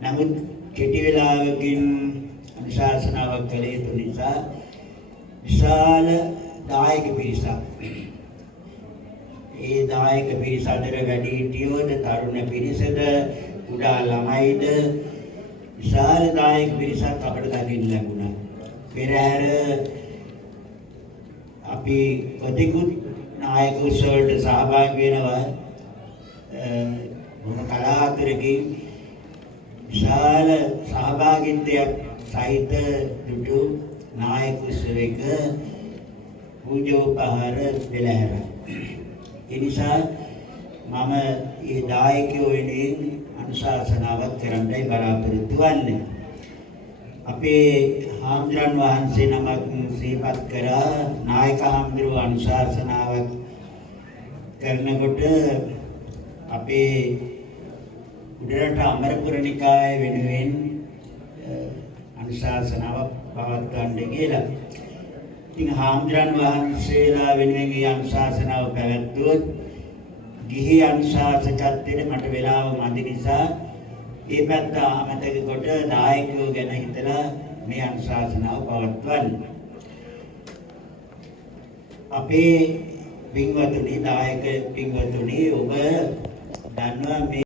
නමුත් කෙටි වේලාවකින් අනුශාසනාවක් කළ යුතු නිසා විශාල දායක පිරිසක් ඒ දායක පිරිස අතර වැඩිහිටියෝද තරුණ පිරිසද කුඩා ළමයිද විශාල දායක පිරිසක් අපට දකින්න ලැබුණා. පෙරහැර අපි ප්‍රතිකුත් නායක උත්සවවලට සහභාගී වෙනවා. මොන කලාතුරකින් විශාල සහභාගීත්වයක් සහිත දුටු නායක උත්සවයක පූජෝපහාර පෙරහැර. ඒ නිසා මම මේ දායකයෝ වෙනුවෙන් අනුශාසනාවක් කරන්නයි බලාපොරොත්තු වෙන්නේ. අපේ හාමුදුරන් වහන්සේ නමක් සිහිපත් කරා නායක හාමුදුරුවෝ අනුශාසනාවක් කරනකොට අපේ උඩරට අමරපුර නිකාය වෙනුවෙන් අනුශාසනාවක් පවත්වන්න කියලා. ඉතින් හාමුදුරන් වහන්සේලා වෙනුවෙන් මේ අනුශාසනාව පැවැත්වුවොත් ගිහි අනුශාසකත්වයට මට වෙලාව මදි නිසා ඒ පැත්ත අමතක කොට දායකයෝ ගැන හිතලා මේ අනුශාසනාව පවත්වන්න. අපේ පින්වතුනි දායක පින්වතුනි ඔබ දන්නවා මේ